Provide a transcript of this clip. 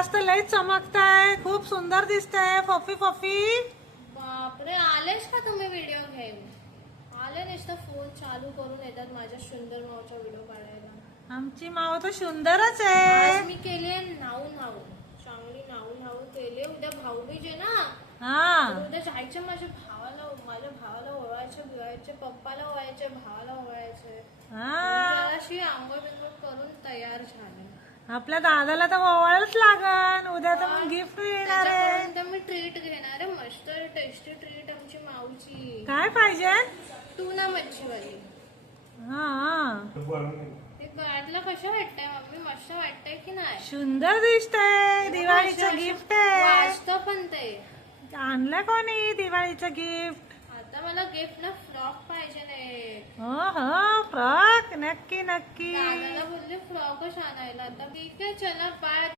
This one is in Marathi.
आज तर लई चमकताय, खूप सुंदर दिसतंय फफी फफी. बापरे, आलेच का तुम्ही व्हिडिओ घेऊन? आले नुसतं फोन चालू करून येतात माझ्या सुंदर मावचा व्हिडिओ काढायला. आमची माव तर सुंदरच आज आहे. मी केले नाऊ नाऊ, चांगली नाऊ नाऊ केले. उद्या भाऊबीज आहे ना, हा तर उद्या जायचं माझ्या भावाला ओवायचं, बिवायचं, पप्पाला ओवायचं, भावाला ओवायचं. हा जराशी आंघोळ बिंघोळ करून तयार झाले. आपल्या दादाला तर ओवाळच लागन. उद्या तर मग गिफ्ट येणार आहे. त्याच्यापर्यंत मी ट्रीट घेणार आहे, मस्त टेस्टी ट्रीट आमची माऊची. काय पाहिजे? टूना मच्छीवाली. हा ते काढलं कसं वाटतंय मम्मी? मस्त वाटतंय की नाही? सुंदर दिसतंय. दिवाळीचं गिफ्ट आहे. वाचतं पण ते. आणलं कोणी दिवाळीचं गिफ्ट? आता मला गिफ्ट ना फ्रॉक पाहिजे नाही. हो हो फ्रॉक नक्की नक्की. दादाला बोलले फ्रॉकच आणायला. आता ठीक आहे, चला बाय.